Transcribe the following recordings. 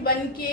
4.1 के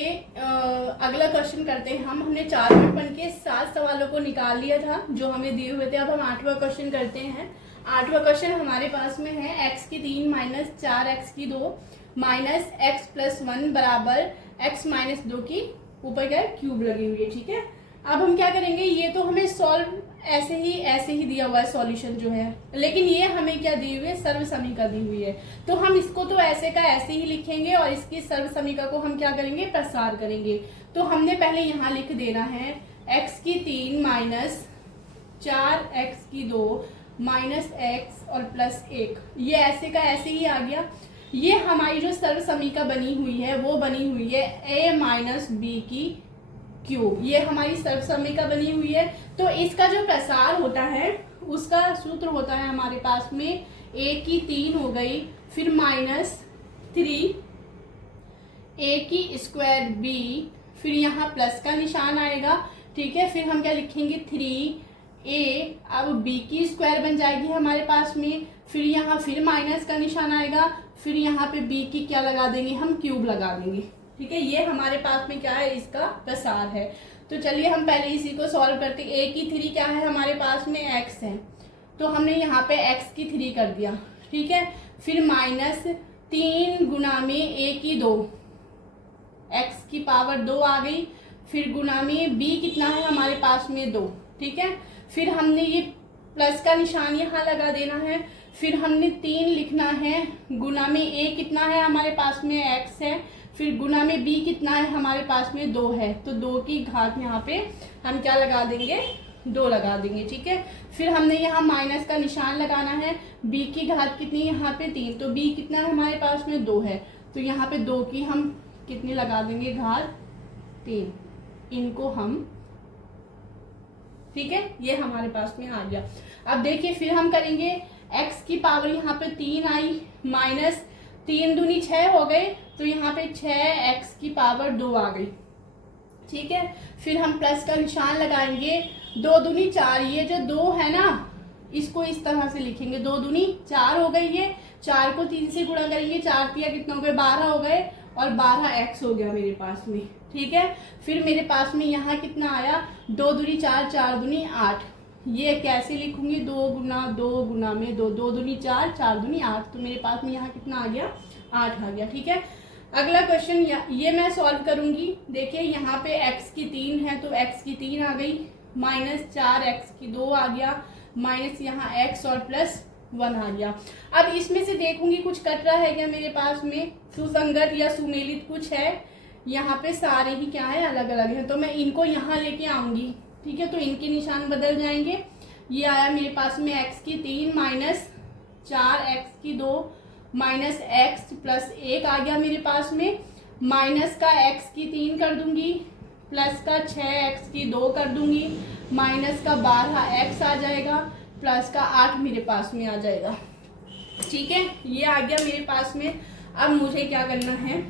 अगला क्वेश्चन करते हैं हमने 4.1 के 7 सवालों को निकाल लिया था जो हमें दिए हुए थे। अब हम 8वां क्वेश्चन करते हैं। 8वां क्वेश्चन हमारे पास में है x की 3 माइनस 4x की 2 माइनस x प्लस 1 बराबर x माइनस 2 की ऊपर क्या है क्यूब लगी हुई है। ठीक है, अब हम क्या करेंगे, ये तो हमें सॉल्व ऐसे ही दिया हुआ है सॉल्यूशन जो है, लेकिन ये हमें क्या दी हुई है, सर्व समीका दी हुई है। तो हम इसको तो ऐसे का ऐसे ही लिखेंगे और इसकी सर्व समीका को हम क्या करेंगे, प्रसार करेंगे। तो हमने पहले यहाँ लिख देना है x की 3 माइनस 4x की 2 माइनस x और प्लस 1, ये ऐसे का ऐसे ही आ गया। ये हमारी जो सर्व समीका बनी हुई है वो बनी हुई है a माइनस बी की क्यूब, ये हमारी सर्व समीका बनी हुई है। तो इसका जो प्रसार होता है उसका सूत्र होता है हमारे पास में a की 3 हो गई, फिर माइनस 3 a की स्क्वायर b, फिर यहाँ प्लस का निशान आएगा। ठीक है, फिर हम क्या लिखेंगे 3a, अब b की स्क्वायर बन जाएगी हमारे पास में, फिर यहाँ फिर माइनस का निशान आएगा, फिर यहाँ पे b की क्या लगा देंगे, हम क्यूब लगा देंगे। ठीक है, ये हमारे पास में क्या है, इसका प्रसार है। तो चलिए हम पहले इसी को सॉल्व करते हैं। a की 3 क्या है हमारे पास में, x है, तो हमने यहाँ पे x की 3 कर दिया। ठीक है, फिर माइनस 3 गुना में a की 2, x की पावर 2 आ गई, फिर गुना में b कितना है हमारे पास में 2। ठीक है, फिर हमने ये प्लस का निशान यहाँ लगा देना है, फिर हमने 3 लिखना है, गुना में a कितना है हमारे पास में x है, फिर गुना में b कितना है हमारे पास में 2 है, तो 2 की घात यहाँ पे हम क्या लगा देंगे, 2 लगा देंगे। ठीक है, फिर हमने यहाँ माइनस का निशान लगाना है, b की घात कितनी यहाँ पे 3, तो b कितना है हमारे पास में 2 है, तो यहाँ पे 2 की हम कितनी लगा देंगे, घात 3, इनको हम, ठीक है, ये हमारे पास में आ गया। अब देखिए फिर हम करेंगे x की पावर यहाँ पे 3 आई, माइनस 3 दूनी 6 हो गए, तो यहाँ पे 6x की पावर 2 आ गई। ठीक है, फिर हम प्लस का निशान लगाएंगे, 2 दूनी 4, ये जो 2 है ना इसको इस तरह से लिखेंगे, 2 दूनी 4 हो गई, ये 4 को 3 से गुणा करेंगे, 4 तिया कितना हो गए, 12 हो गए, और 12x हो गया मेरे पास में। ठीक है, फिर मेरे पास में यहाँ कितना आया, 2 दूनी 4, 4 दूनी 8, ये कैसे लिखूंगी, 2 गुना में 2, 2 दूनी 4, 4 दूनी 8, तो मेरे पास में यहाँ कितना आ गया, 8 आ गया। ठीक है, अगला क्वेश्चन ये मैं सॉल्व करूंगी। देखिए यहाँ पे x की 3 है, तो x की 3 आ गई, माइनस 4x की 2 आ गया, माइनस यहाँ x और प्लस 1 आ गया। अब इसमें से देखूंगी कुछ कट रहा है क्या मेरे पास में, सुसंगत या सुमेलित कुछ है, यहाँ पे सारे ही क्या है, अलग अलग है, तो मैं इनको यहाँ लेके आऊंगी। ठीक है, तो इनके निशान बदल जाएंगे। ये आया मेरे पास में x की 3 माइनस 4x की 2 माइनस x प्लस 1 आ गया मेरे पास में, माइनस का x की 3 कर दूंगी, प्लस का 6x की 2 कर दूंगी, माइनस का 12x आ जाएगा, प्लस का 8 मेरे पास में आ जाएगा। ठीक है, ये आ गया मेरे पास में। अब मुझे क्या करना है,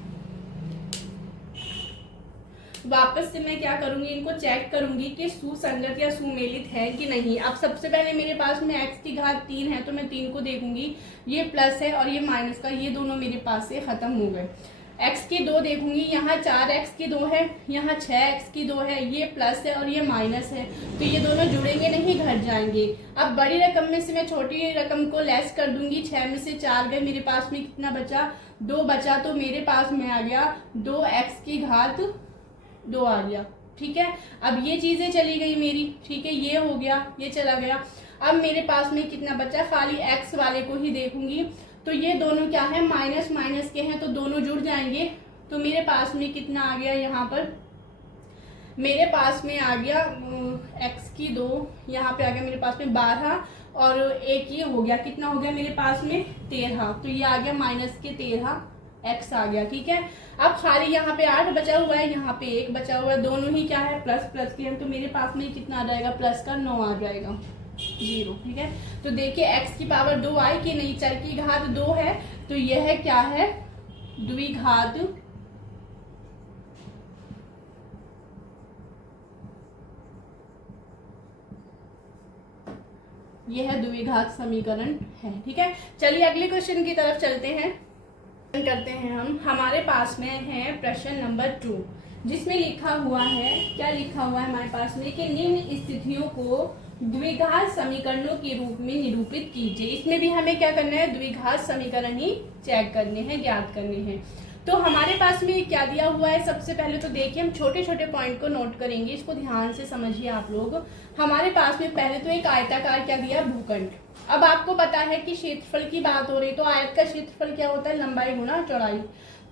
वापस से मैं क्या करूंगी, इनको चेक करूंगी कि सुसंगत या सुमेलित है कि नहीं। अब सबसे पहले मेरे पास में x की घात 3 है, तो मैं 3 को देखूंगी, ये प्लस है और ये माइनस का, ये दोनों मेरे पास से खत्म हो गए। x की 2 देखूंगी, यहाँ 4x की 2 है, यहाँ 6x की 2 है, ये प्लस है और ये माइनस है, तो ये दोनों जुड़ेंगे नहीं, घट जाएंगे। अब बड़ी रकम में से मैं छोटी रकम को लेस कर दूंगी, 6 में से 4 गए, मेरे पास में कितना बचा, 2 बचा, तो मेरे पास में आ गया 2x की घात 2 आ गया। ठीक है, अब ये चीजें चली गई मेरी। ठीक है, ये हो गया, ये चला गया। अब मेरे पास में कितना बचा, खाली x वाले को ही देखूंगी, तो ये दोनों क्या है, माइनस माइनस के हैं, तो दोनों जुड़ जाएंगे। तो मेरे पास में कितना आ गया, यहाँ पर मेरे पास में आ गया x की 2, यहाँ पे आ गया मेरे पास में 12, और एक ये हो गया, कितना हो गया मेरे पास में 13, तो ये आ गया माइनस के 13 x आ गया। ठीक है, अब खाली यहाँ पे 8 बचा हुआ है, यहाँ पे 1 बचा हुआ है, दोनों ही क्या है, प्लस प्लस के हैं, तो मेरे पास में कितना आ जाएगा, प्लस का 9 आ जाएगा, 0। ठीक है, तो देखिए x की पावर 2 आई कि नहीं, चर की घात 2 है, तो यह क्या है, द्विघात यह द्विघात समीकरण है। ठीक है, चलिए अगले क्वेश्चन की तरफ चलते हैं। करते हैं हम। हमारे पास में है प्रश्न नंबर 2, जिसमें लिखा हुआ है, क्या लिखा हुआ है हमारे पास में कि निम्न स्थितियों को द्विघात समीकरणों के रूप में निरूपित कीजिए। इसमें भी हमें क्या करना है, द्विघात समीकरण ही चेक करने हैं, ज्ञात करने हैं। तो हमारे पास में क्या दिया हुआ है, सबसे पहले तो देखिए हम छोटे छोटे पॉइंट को नोट करेंगे, इसको ध्यान से समझिए आप लोग। हमारे पास में पहले तो एक आयताकार क्या दिया, भूखंड। अब आपको पता है कि क्षेत्रफल की बात हो रही, तो आयत का क्षेत्रफल क्या होता है, लंबाई गुना चौड़ाई।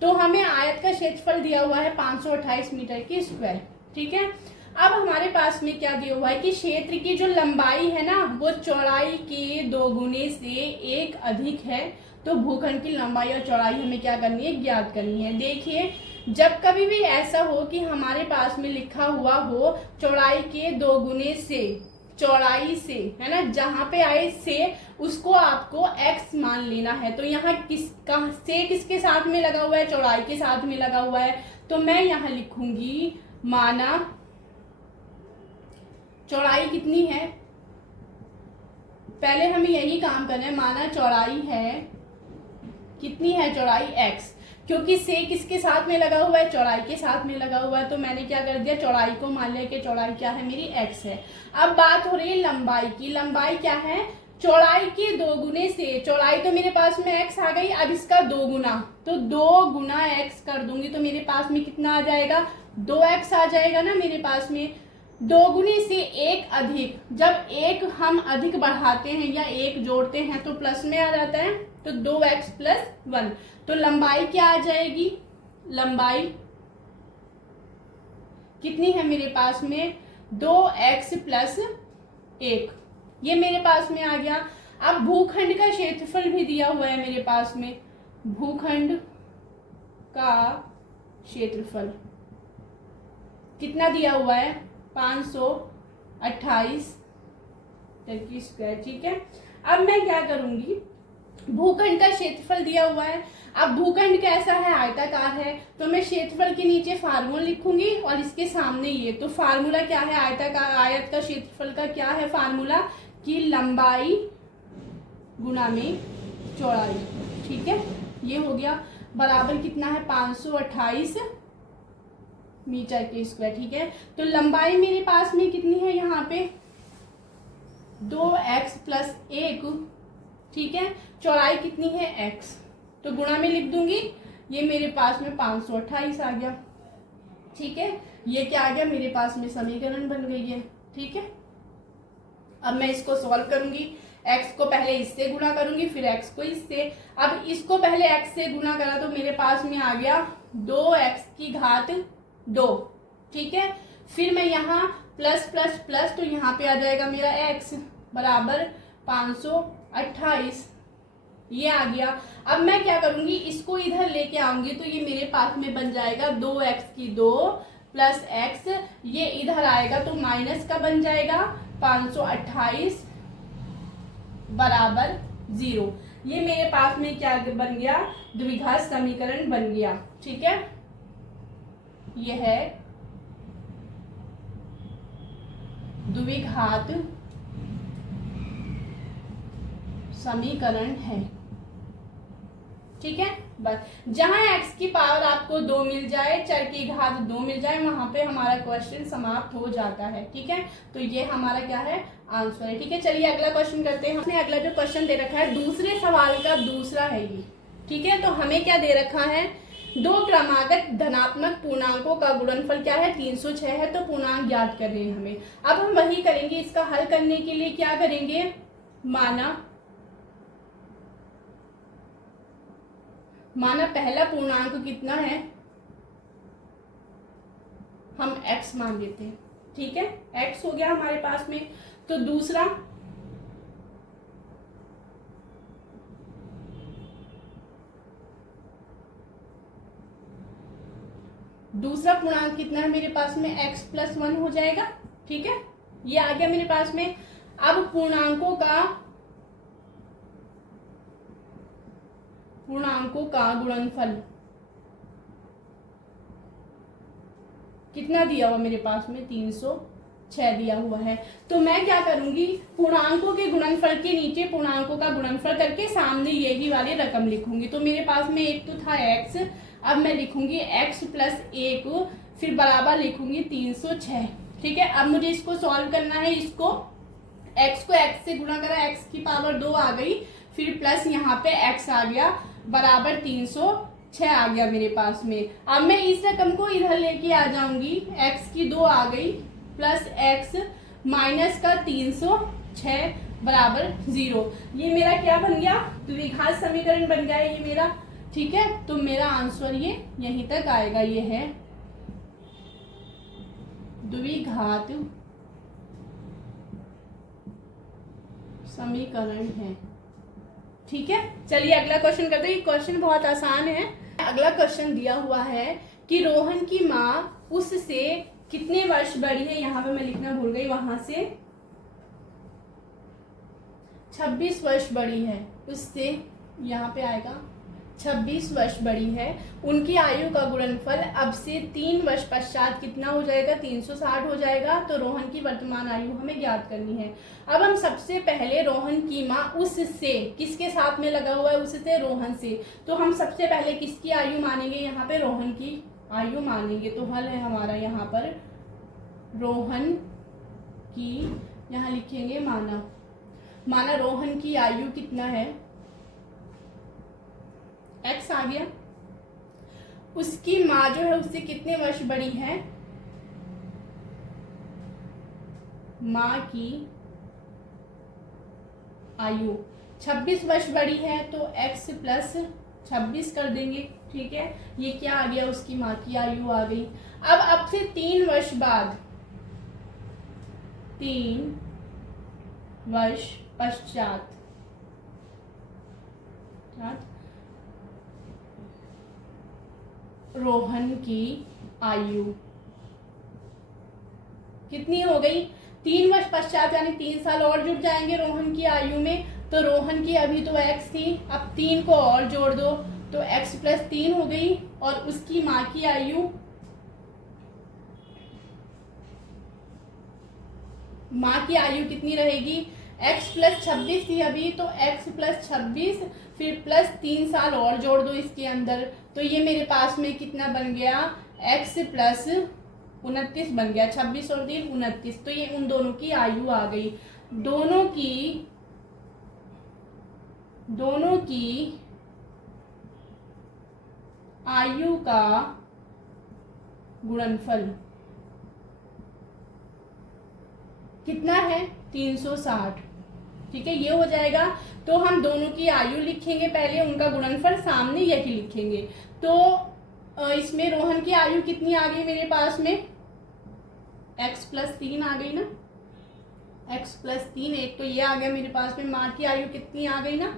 तो हमें आयत का क्षेत्रफल दिया हुआ है 528 मीटर की स्क्वायर, ठीक है। अब हमारे पास में क्या दिया हुआ है कि क्षेत्र की जो लंबाई है ना, वो चौड़ाई के 2 गुने से 1 अधिक है। तो भूखंड की लंबाई और चौड़ाई हमें क्या करनी है, ज्ञात करनी है। देखिए जब कभी भी ऐसा हो कि हमारे पास में लिखा हुआ हो चौड़ाई के 2 गुने से, चौड़ाई से, है ना, जहां पे आए से उसको आपको x मान लेना है। तो यहाँ किसका से किसके साथ में लगा हुआ है, चौड़ाई के साथ में लगा हुआ है। तो मैं यहाँ लिखूंगी माना चौड़ाई कितनी है, पहले हमें यही काम करना है। माना चौड़ाई है, कितनी है चौड़ाई, x, क्योंकि से किसके साथ में लगा हुआ है, चौड़ाई के साथ में लगा हुआ है। तो मैंने क्या कर दिया, चौड़ाई को मान लिया कि चौड़ाई क्या है, मेरी x है। अब बात हो रही है लंबाई की। लंबाई क्या है, चौड़ाई के 2 गुने से, चौड़ाई तो मेरे पास में x आ गई, अब इसका 2 गुना, तो 2 गुना x कर दूंगी तो मेरे पास में कितना आ जाएगा, 2x आ जाएगा ना मेरे पास में। 2 गुने से 1 अधिक, जब 1 हम अधिक बढ़ाते हैं या 1 जोड़ते हैं तो प्लस में आ जाता है, तो 2x प्लस 1। तो लंबाई क्या आ जाएगी, लंबाई कितनी है मेरे पास में, 2x प्लस 1, ये मेरे पास में आ गया। अब भूखंड का क्षेत्रफल भी दिया हुआ है मेरे पास में, भूखंड का क्षेत्रफल कितना दिया हुआ है, 528 की स्क्वायर, ठीक है। अब मैं क्या करूंगी, भूखंड का क्षेत्रफल दिया हुआ है। अब भूखंड कैसा है, आयताकार है, तो मैं क्षेत्रफल के नीचे फार्मूला लिखूंगी और इसके सामने ये। तो फार्मूला क्या है, आयताकार आयत का क्षेत्रफल का क्या है फार्मूला, कि लंबाई गुना में चौड़ाई, ठीक है। ये हो गया, बराबर कितना है, 528 मीटर के स्क्वायर, ठीक है। तो लंबाई मेरे पास में कितनी है, यहाँ पे 2x प्लस 1, ठीक है। चौड़ाई कितनी है, x, तो गुणा में लिख दूंगी, ये मेरे पास में 528 आ गया, ठीक है। ये क्या आ गया, मेरे पास में समीकरण बन गई है, ठीक है। अब मैं इसको सॉल्व करूंगी, x को पहले इससे गुणा करूंगी, फिर x को इससे। अब इसको पहले x से गुणा करा तो मेरे पास में आ गया 2x की घात 2, ठीक है। फिर मैं यहाँ प्लस प्लस प्लस, तो यहाँ पे आ जाएगा मेरा x बराबर 528, ये आ गया। अब मैं क्या करूंगी, इसको इधर लेके आऊंगी तो ये मेरे पास में बन जाएगा 2x की 2 प्लस x, ये इधर आएगा तो माइनस का बन जाएगा 528 बराबर 0। ये मेरे पास में क्या बन गया, द्विघात समीकरण बन गया, ठीक है। ये है द्विघात समीकरण है, ठीक है। बस जहां x की पावर आपको 2 मिल जाए, चर की घात 2 मिल जाए, वहां पे हमारा क्वेश्चन समाप्त हो जाता है, ठीक है। तो ये हमारा क्या है, आंसर है, ठीक है। चलिए अगला क्वेश्चन करते हैं। हमने अगला जो क्वेश्चन दे रखा है दूसरे सवाल का दूसरा है ये, ठीक है। तो हमें क्या दे रखा है, 2 क्रमागत धनात्मक पूर्णांकों का गुणनफल क्या है, 306 है, तो पूर्णांक ज्ञात करने हैं हमें। अब हम वही करेंगे, इसका हल करने के लिए क्या करेंगे, माना पहला पूर्णांक कितना है, हम x मान लेते हैं, ठीक है। x हो गया हमारे पास में। तो दूसरा पूर्णांक कितना है मेरे पास में, x प्लस 1 हो जाएगा, ठीक है। ये आ गया मेरे पास में। अब पूर्णांकों का गुणनफल कितना दिया हुआ मेरे पास में, 306, 6 दिया हुआ है। तो मैं क्या करूंगी, पूर्णांकों के गुणनफल के नीचे पूर्णांकों का गुणनफल करके सामने यही वाली रकम लिखूंगी। तो मेरे पास में एक तो था x, अब मैं लिखूंगी x प्लस 1, फिर बराबर लिखूंगी 306। ठीक है, अब मुझे इसको सॉल्व करना है। इसको x को x से गुणा करा, x की पावर 2 आ गई, फिर प्लस यहाँ पे x आ गया, बराबर 306 आ गया मेरे पास में। अब मैं इस रकम को इधर लेके आ जाऊंगी, x की 2 आ गई प्लस x माइनस का 306 बराबर 0। ये मेरा क्या बन गया, द्विघात समीकरण बन गया ये मेरा। ठीक है, तो मेरा आंसर ये यहीं तक आएगा। ये है द्विघात समीकरण है। ठीक है, चलिए अगला क्वेश्चन करते हैं। क्वेश्चन बहुत आसान है। अगला क्वेश्चन दिया हुआ है कि रोहन की माँ उससे कितने वर्ष बड़ी है। यहाँ पे मैं लिखना भूल गई, वहां से 26 वर्ष बड़ी है, उससे यहाँ पे आएगा 26 वर्ष बड़ी है। उनकी आयु का गुणनफल अब से 3 वर्ष पश्चात कितना हो जाएगा, 360 हो जाएगा। तो रोहन की वर्तमान आयु हमें ज्ञात करनी है। अब हम सबसे पहले रोहन की माँ उससे, किसके साथ में लगा हुआ है, उससे रोहन से, तो हम सबसे पहले किसकी आयु मानेंगे, यहाँ पे रोहन की आयु मानेंगे। तो हल है हमारा यहाँ पर रोहन की, यहाँ लिखेंगे माना रोहन की आयु कितना है, x आ गया। उसकी माँ जो है उससे कितने वर्ष बड़ी है, माँ की आयु 26 वर्ष बड़ी है, तो x प्लस 26 कर देंगे। ठीक है, ये क्या आ गया, उसकी माँ की आयु आ गई। अब से 3 वर्ष बाद, 3 वर्ष पश्चात रोहन की आयु कितनी हो गई, 3 वर्ष पश्चात, यानी 3 साल और जुड़ जाएंगे रोहन की आयु में। तो रोहन की अभी तो x थी, अब 3 को और जोड़ दो तो x प्लस 3 हो गई। और उसकी माँ की आयु, माँ की आयु कितनी रहेगी, x प्लस 26 थी अभी, तो x प्लस 26 फिर प्लस 3 साल और जोड़ दो इसके अंदर, तो ये मेरे पास में कितना बन गया, x प्लस 29 बन गया। 26 और 3 29, तो ये उन दोनों की आयु आ गई। दोनों की आयु का गुणनफल कितना है, 360। ठीक है, ये हो जाएगा। तो हम दोनों की आयु लिखेंगे पहले, उनका गुणनफल सामने यही लिखेंगे। तो इसमें रोहन की आयु कितनी आ गई मेरे पास में, x प्लस 3 आ गई ना, x प्लस 3, एक तो ये आ गया मेरे पास में। माँ की आयु कितनी आ गई ना,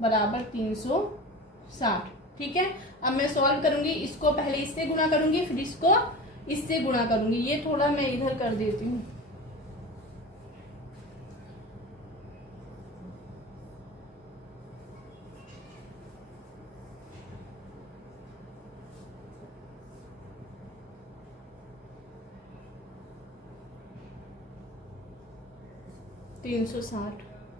बराबर 360। ठीक है, अब मैं सॉल्व करूंगी, इसको पहले इससे गुणा करूंगी, फिर इसको इससे गुणा करूंगी। ये थोड़ा मैं इधर कर देती हूँ।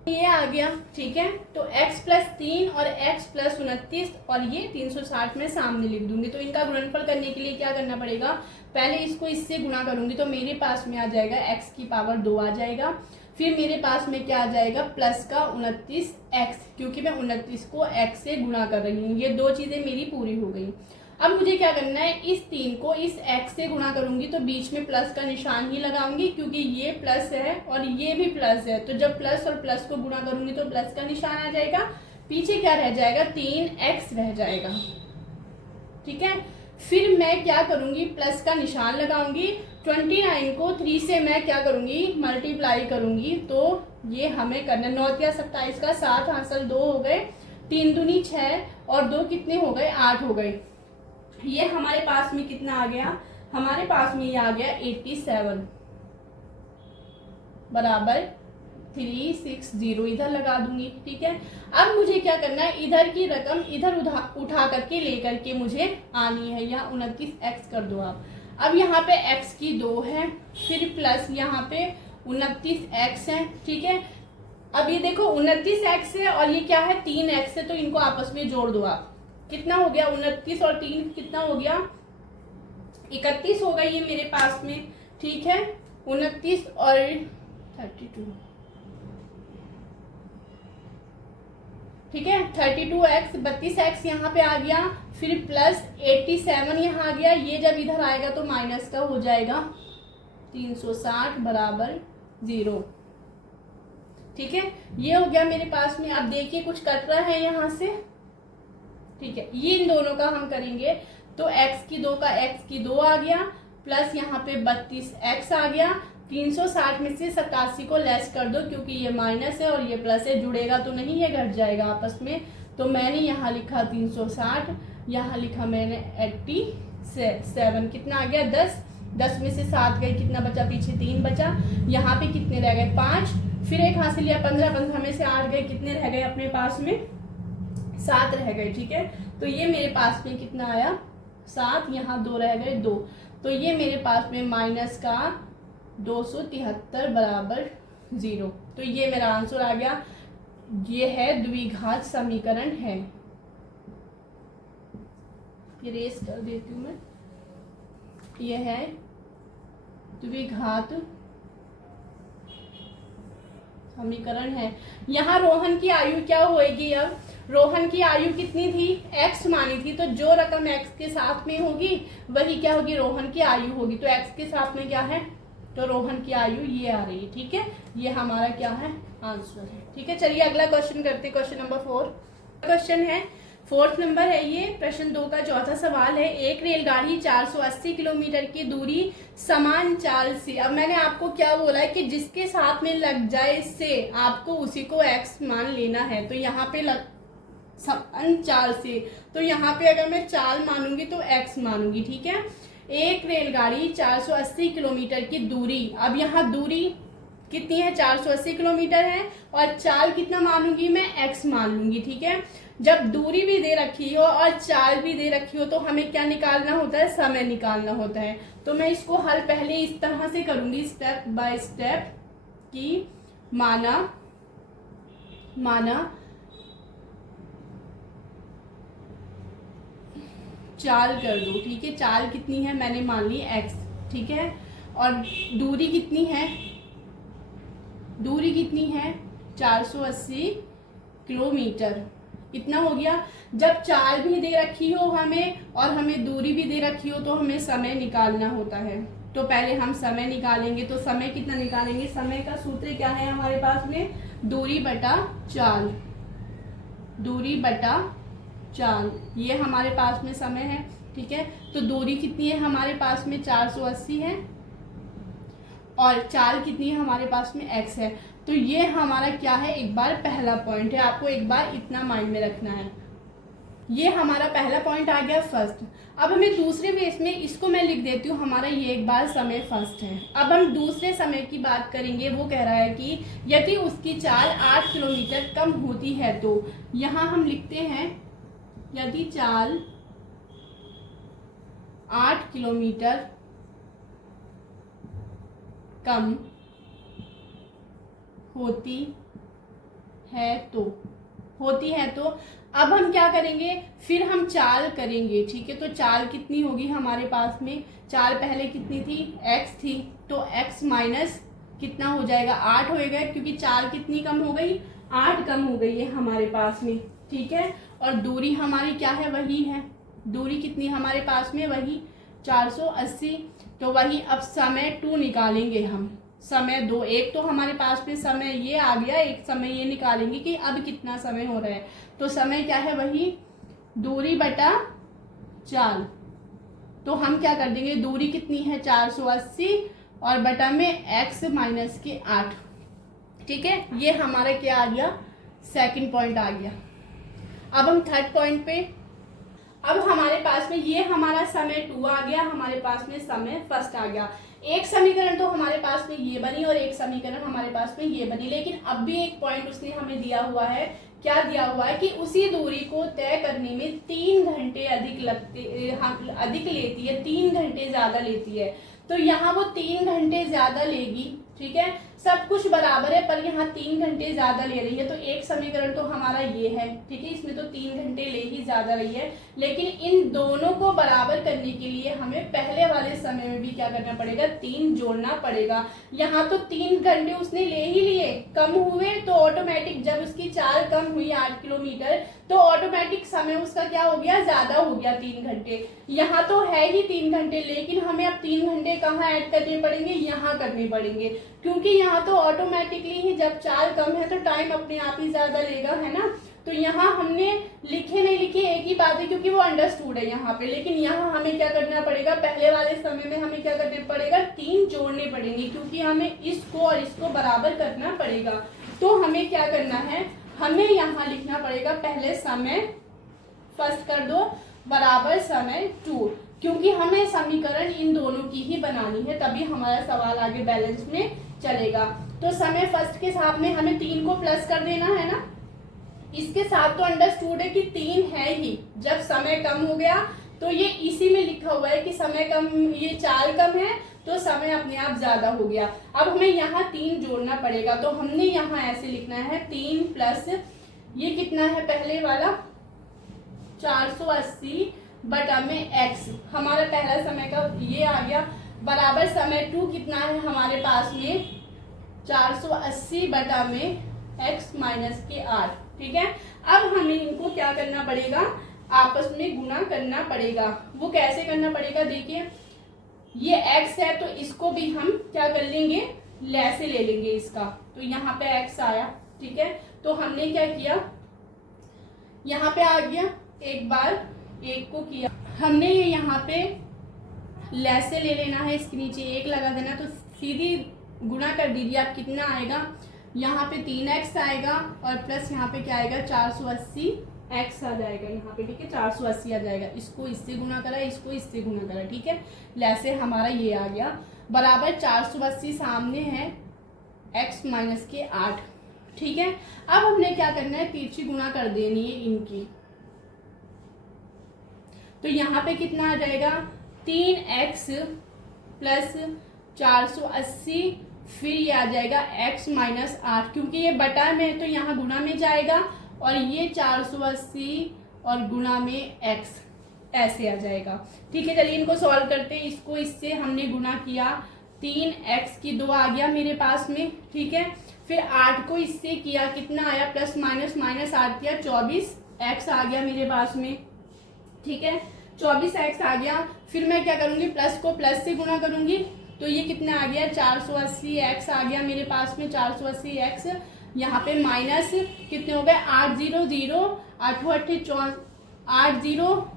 ये आ गया। ठीक है, तो x प्लस 3 और x प्लस 29 और ये 360 में सामने लिख दूंगी। तो इनका गुणनफल करने के लिए क्या करना पड़ेगा, पहले इसको इससे गुणा करूंगी, तो मेरे पास में आ जाएगा x की पावर 2 आ जाएगा। फिर मेरे पास में क्या आ जाएगा, प्लस का 29x, क्योंकि मैं 29 को x से गुणा कर रही हूँ। ये दो चीजें मेरी पूरी हो गई। अब मुझे क्या करना है, इस 3 को इस x से गुणा करूंगी, तो बीच में प्लस का निशान ही लगाऊंगी, क्योंकि ये प्लस है और ये भी प्लस है। तो जब प्लस और प्लस को गुणा करूंगी तो प्लस का निशान आ जाएगा, पीछे क्या रह जाएगा, 3x रह जाएगा। ठीक है, फिर मैं क्या करूंगी, प्लस का निशान लगाऊंगी। 29 को 3 से मैं क्या करूंगी, मल्टीप्लाई करूंगी। तो ये हमें करना 9 या 27 का 7 हासिल 2 हो गए, 3 दूनी 6 और 2 कितने हो गए, 8 हो गए। ये हमारे पास में कितना आ गया, हमारे पास में ये आ गया 87 बराबर 360 इधर लगा दूंगी। ठीक है, अब मुझे क्या करना है, इधर की रकम इधर उठा करके लेकर के मुझे आनी है। यहाँ 29x कर दो आप। अब यहाँ पे x की 2 है, फिर प्लस यहाँ पे 29x है। ठीक है, अब ये देखो 29x है और ये क्या है 3x है, तो इनको आपस में जोड़ दो आप। कितना हो गया 29 और 3 कितना हो गया 31 हो गई ये मेरे पास में। ठीक है, 29 और 32, ठीक है 32x 32x यहाँ पे आ गया, फिर प्लस 87 यहाँ आ गया। ये जब इधर आएगा तो माइनस का हो जाएगा 360 बराबर 0। ठीक है, ये हो गया मेरे पास में। अब देखिए कुछ कट रहा है यहाँ से। ठीक है, ये इन दोनों का हम करेंगे तो x की 2 का x की 2 आ गया, प्लस यहाँ पे 32x आ गया। 360 में से 87 को लेस कर दो क्योंकि ये माइनस है और ये प्लस है, जुड़ेगा तो नहीं, ये घट जाएगा आपस में। तो मैंने यहाँ लिखा 360, यहाँ लिखा मैंने 87। कितना आ गया 10, 10 में से 7 गए, कितना बचा पीछे 3 बचा। यहाँ पे कितने रह गए 5, फिर एक हासिल लिया 15, 15 में से 8 गए, कितने रह गए अपने पास में 7 रह गए। ठीक है, तो ये मेरे पास में कितना आया 7, यहाँ 2 रह गए 2, तो ये मेरे पास में माइनस का 273 बराबर 0। तो ये मेरा आंसर आ गया। ये है द्विघात समीकरण है। इरेज कर देती हूँ मैं। ये है द्विघात समीकरण है। यहाँ रोहन की आयु क्या होगी, अब रोहन की आयु कितनी थी x मानी थी, तो जो रकम x के साथ में होगी वही क्या होगी रोहन की आयु होगी। तो x के साथ में क्या है, तो रोहन की आयु ये आ रही है। ठीक है, ये हमारा क्या है आंसर है। ठीक है, चलिए अगला क्वेश्चन करते हैं। क्वेश्चन नंबर 4 क्वेश्चन है 4th नंबर है ये। प्रश्न 2 का चौथा सवाल है। एक रेलगाड़ी 480 किलोमीटर की दूरी समान चाल से, अब मैंने आपको क्या बोला है कि जिसके साथ में लग जाए इससे आपको उसी को x मान लेना है। तो यहाँ पे समान चाल से, तो यहाँ पे अगर मैं चाल मानूंगी तो x मानूंगी। ठीक है, एक रेलगाड़ी 480 किलोमीटर की दूरी, अब यहाँ दूरी कितनी है 480 किलोमीटर है और चाल कितना मानूंगी मैं x मान लूंगी। ठीक है, जब दूरी भी दे रखी हो और चाल भी दे रखी हो तो हमें क्या निकालना होता है, समय निकालना होता है। तो मैं इसको हल पहले इस तरह से करूंगी स्टेप बाय स्टेप कि माना चाल कर दो। ठीक है, चाल कितनी है मैंने मान ली x। ठीक है, और दूरी कितनी है, दूरी कितनी है 480 किलोमीटर। इतना हो गया। जब चाल भी दे रखी हो हमें और हमें दूरी भी दे रखी हो तो हमें समय निकालना होता है। तो पहले हम समय निकालेंगे। तो समय कितना निकालेंगे, समय का सूत्र क्या है हमारे पास में, दूरी बटा चाल, दूरी बटा चाल, ये हमारे पास में समय है। ठीक है, तो दूरी कितनी है हमारे पास में 480 है और चाल कितनी है हमारे पास में x है। तो ये हमारा क्या है, एक बार पहला पॉइंट है, आपको एक बार इतना माइंड में रखना है। ये हमारा पहला पॉइंट आ गया फर्स्ट। अब हमें दूसरे बेस में इसको मैं लिख देती हूँ, हमारा ये एक बार समय फर्स्ट है। अब हम दूसरे समय की बात करेंगे। वो कह रहा है कि यदि उसकी चाल 8 किलोमीटर कम होती है तो, यहाँ हम लिखते हैं यदि चाल 8 किलोमीटर कम होती है तो अब हम क्या करेंगे, फिर हम चाल करेंगे। ठीक है, तो चाल कितनी होगी हमारे पास में, चाल पहले कितनी थी x थी, तो x माइनस कितना हो जाएगा 8 होएगा, क्योंकि चाल कितनी कम हो गई 8 कम हो गई है हमारे पास में। ठीक है, और दूरी हमारी क्या है, वही है, दूरी कितनी हमारे पास में वही 480। तो वही अब समय 2 निकालेंगे हम, समय 2, एक तो हमारे पास में समय ये आ गया, एक समय ये निकालेंगे कि अब कितना समय हो रहा है। तो समय क्या है वही दूरी बटा चाल। तो हम क्या कर देंगे, दूरी कितनी है 480 और बटा में x माइनस के 8। ठीक है, ये हमारा क्या आ गया, सेकंड पॉइंट आ गया। अब हम थर्ड पॉइंट पे, अब हमारे पास में ये हमारा समय 2 आ गया, हमारे पास में समय फर्स्ट आ गया। एक समीकरण तो हमारे पास में ये बनी और एक समीकरण हमारे पास में ये बनी, लेकिन अब भी एक पॉइंट उसने हमें दिया हुआ है। क्या दिया हुआ है कि उसी दूरी को तय करने में 3 घंटे अधिक लेती है, 3 घंटे ज्यादा लेती है। तो यहाँ वो 3 घंटे ज्यादा लेगी, ठीक है, सब कुछ बराबर है, पर यहाँ 3 घंटे ज्यादा ले रही है। तो एक समीकरण तो हमारा ये है, ठीक है, इसमें तो 3 घंटे ले ही ज्यादा रही है। लेकिन इन दोनों को बराबर करने के लिए हमें पहले वाले समय में भी क्या करना पड़ेगा, 3 जोड़ना पड़ेगा। यहाँ तो 3 घंटे उसने ले ही लिए, कम हुए तो ऑटोमेटिक, जब उसकी चाल कम हुई 8 किलोमीटर, तो ऑटोमेटिक समय उसका क्या हो गया, ज्यादा हो गया 3 घंटे। यहाँ तो है ही 3 घंटे, लेकिन हमें अब 3 घंटे कहाँ ऐड करने पड़ेंगे, यहाँ करने पड़ेंगे, क्योंकि यहाँ तो ऑटोमेटिकली ही जब चाल कम है तो टाइम अपने आप ही ज्यादा लेगा, है ना। तो यहाँ हमने लिखे नहीं लिखे एक ही बात है, क्योंकि वो अंडरस्टूड है यहाँ पे। लेकिन यहाँ हमें क्या करना पड़ेगा, पहले वाले समय में हमें क्या करना पड़ेगा, 3 जोड़ने पड़ेंगे, क्योंकि हमें इसको और इसको बराबर करना पड़ेगा। तो हमें क्या करना है, हमें यहाँ लिखना पड़ेगा पहले समय फर्स्ट कर दो बराबर समय 2, क्योंकि हमें समीकरण इन दोनों की ही बनानी है, तभी हमारा सवाल आगे बैलेंस में चलेगा। तो समय फर्स्ट के साथ में हमें 3 को प्लस कर देना है ना, इसके साथ तो अंडरस्टूड है कि 3 है ही। जब समय कम हो गया तो ये इसी में लिखा हुआ है कि समय कम, ये चाल कम है तो समय अपने आप ज्यादा हो गया। अब हमें यहाँ 3 जोड़ना पड़ेगा, तो हमने यहाँ ऐसे लिखना है 3 प्लस ये कितना है पहले वाला 480 बटा में x, हमारा पहला समय का ये आ गया, बराबर समय 2 कितना है हमारे पास में 480 बटा में x माइनस के 8, ठीक है। अब हमें इनको क्या करना पड़ेगा, आपस में गुना करना पड़ेगा। वो कैसे करना पड़ेगा, देखिए ये x है तो इसको भी हम क्या कर लेंगे, ले से ले लेंगे इसका, तो यहाँ पे x आया, ठीक है। तो हमने क्या किया, यहाँ पे आ गया, एक बार एक को किया हमने, ये यहाँ पे ले से ले लेना है, इसके नीचे 1 लगा देना, तो सीधी गुना कर दीजिए। आप कितना आएगा, यहाँ पे 3x आएगा और प्लस यहाँ पे क्या आएगा 480x आ जाएगा यहाँ पे, ठीक है, 480 आ जाएगा। इसको इससे गुना करा, इसको इससे गुना करा, ठीक है, लैसे हमारा ये आ गया बराबर 480 सामने है x माइनस के 8, ठीक है। अब हमने क्या करना है, तिरछी गुना कर देनी है इनकी, तो यहाँ पे कितना आ जाएगा 3x प्लस 480, फिर ये आ जाएगा x माइनस 8, क्योंकि ये बटा में तो यहाँ गुना में जाएगा, और ये 480 और गुना में x ऐसे आ जाएगा, ठीक है। चलिए इनको सॉल्व करते हैं। इसको इससे हमने गुना किया, 3x की 2 आ गया मेरे पास में, ठीक है। फिर 8 को इससे किया, कितना आया, प्लस माइनस माइनस 8 किया, 24x आ गया मेरे पास में, ठीक है, 24x आ गया। फिर मैं क्या करूंगी, प्लस को प्लस से गुना करूंगी, तो ये कितना आ गया 480x आ गया मेरे पास में, 480x। यहाँ पे माइनस कितने हो गए 8 0 0 8 0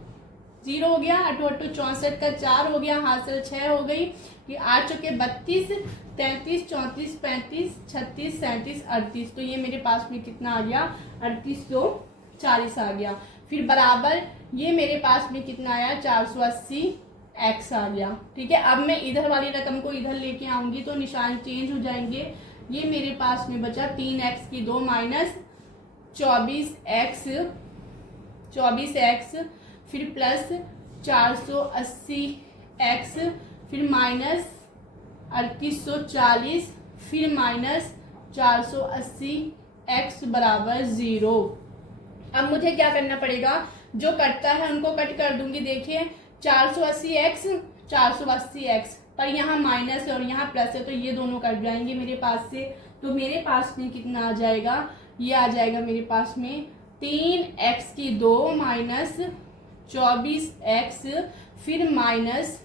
0 हो गया, 8 8 64 का 4 हो गया, हासिल 6 हो गई, कि 8 चौके 32 33 34 35 36 37 38, तो ये मेरे पास में कितना आ गया 3840 आ गया। फिर बराबर ये मेरे पास में कितना आया 480x आ गया, ठीक है। अब मैं इधर वाली रकम को इधर लेके आऊंगी तो निशान चेंज हो जाएंगे। ये मेरे पास में बचा 3x की 2 माइनस 24x, फिर प्लस 480x, फिर माइनस 3840, फिर माइनस 480x बराबर 0। अब मुझे क्या करना पड़ेगा, जो कटता है उनको कट कर दूंगी। देखिए 480x 480x, पर यहाँ माइनस है और यहाँ प्लस है, तो ये दोनों कट जाएंगे मेरे पास से। तो मेरे पास में कितना आ जाएगा, ये आ जाएगा मेरे पास में 3x की 2 माइनस 24x, फिर माइनस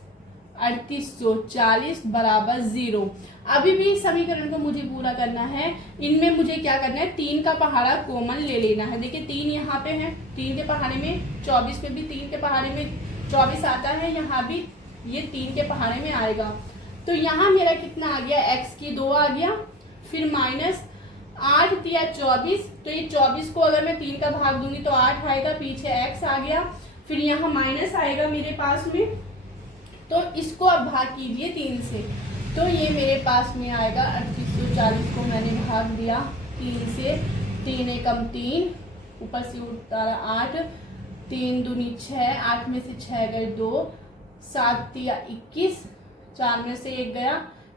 3840 बराबर 0। अभी भी समीकरण को मुझे पूरा करना है। इनमें मुझे क्या करना है, 3 का पहाड़ा कॉमन ले लेना है। देखिए 3 यहाँ पे है, 3 के पहाड़े में 24 में भी 3 के पहाड़े में 24 आता है, यहाँ भी ये 3 के पहाड़े में आएगा। तो यहाँ मेरा कितना आ गया, x की 2 आ गया, फिर माइनस 8 दिया 24, तो ये 24 को अगर मैं 3 का भाग दूंगी तो 8 आएगा, पीछे x आ गया, फिर यहाँ माइनस आएगा मेरे पास में, तो इसको अब भाग कीजिए 3 से, तो ये मेरे पास में आएगा 3840 को मैंने भाग दिया 3 से, 3 एकम 3, ऊपर से उतारा 8, 3 दूनी 6, 8 में से 6 गए 2, 7 तिया 21, 4 में से 1 गया,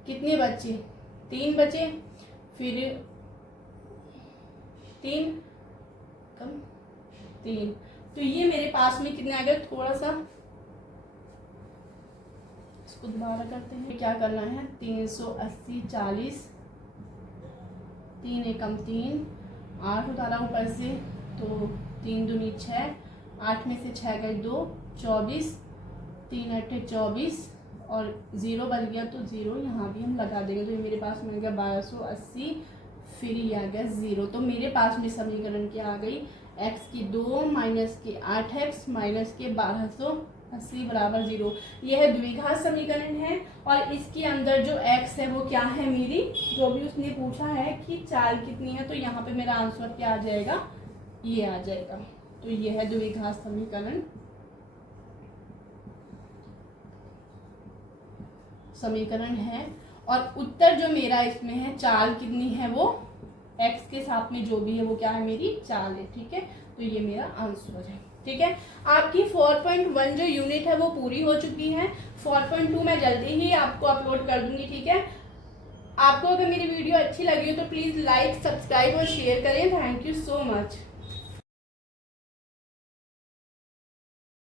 कितने बचे 3 बचे, फिर 3 कम 3, तो ये मेरे पास में कितने आ गए, थोड़ा सा इसको दोबारा करते हैं। क्या करना है 380 40, 3 एकम 3, 8 उतारा ऊपर से, तो 3 दूनी 6, 8 में से 6 गए 2, 24, 3 अट्ठे 24 और 0 बच गया, तो 0 यहाँ भी हम लगा देंगे। तो ये मेरे पास मिल गया 1280, फिर ये आ गया 0। तो मेरे पास में समीकरण क्या आ गई, x की 2 माइनस के 8x माइनस के 1280 बराबर 0। यह द्विघात समीकरण है और इसके अंदर जो x है वो क्या है मेरी, जो भी उसने पूछा है कि चाल कितनी है, तो यहाँ पे मेरा आंसर क्या आ जाएगा, ये आ जाएगा। तो यह है द्विघात समीकरण है और उत्तर जो मेरा इसमें है, चाल कितनी है वो x के साथ में जो भी है वो क्या है, मेरी चाल है। ठीक है, तो ये मेरा आंसर है। ठीक है, आपकी 4.1 जो यूनिट है वो पूरी हो चुकी है। 4.2 मैं जल्दी ही आपको अपलोड कर दूंगी। ठीक है, आपको अगर मेरी वीडियो अच्छी लगी हो तो प्लीज़ लाइक, सब्सक्राइब और शेयर करें। Thank you so much.